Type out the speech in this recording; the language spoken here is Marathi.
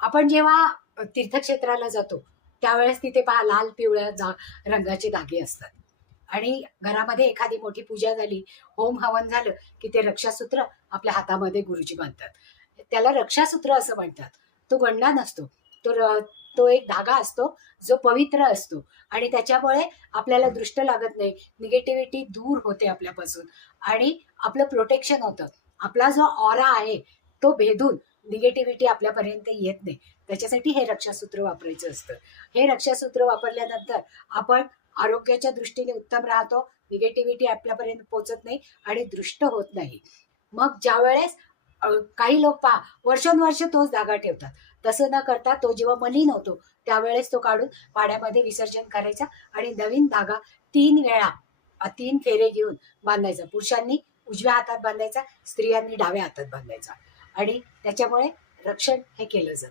आपण जेव्हा तीर्थक्षेत्राला जातो त्यावेळेस तिथे पहा लाल पिवळ्या रंगाचे धागे असतात आणि घरामध्ये एखादी मोठी पूजा झाली, होम हवन झालं की ते रक्षासूत्र आपल्या हातामध्ये गुरुजी बांधतात. त्याला रक्षासूत्र असं म्हणतात. तो गंडा नसतो, तो एक धागा असतो जो पवित्र असतो आणि त्याच्यामुळे आपल्याला दृष्ट लागत नाही, निगेटिव्हिटी दूर होते आपल्यापासून आणि आपलं प्रोटेक्शन होतं. आपला जो ऑरा आहे तो भेदून निगेटिव्हिटी आपल्यापर्यंत येत नाही. त्याच्यासाठी हे रक्षासूत्र वापरायचं असतं. हे रक्षासूत्र वापरल्यानंतर आपण आरोग्याच्या दृष्टीने उत्तम राहतो, निगेटिव्हिटी आपल्यापर्यंत पोहोचत नाही आणि दृष्ट होत नाही. मग ज्या वेळेस काही लोक पहा वर्षानुवर्ष तोच धागा ठेवतात. तसं न करता तो जेव्हा मलिन होतो त्यावेळेस तो काढून पाण्यामध्ये विसर्जन करायचा आणि नवीन धागा 3 वेळा 3 फेरे घेऊन बांधायचा. पुरुषांनी उजव्या हातात बांधायचा, स्त्रियांनी डाव्या हातात बांधायचा आणि त्याच्यामुळे रक्षण हे केलं जातं.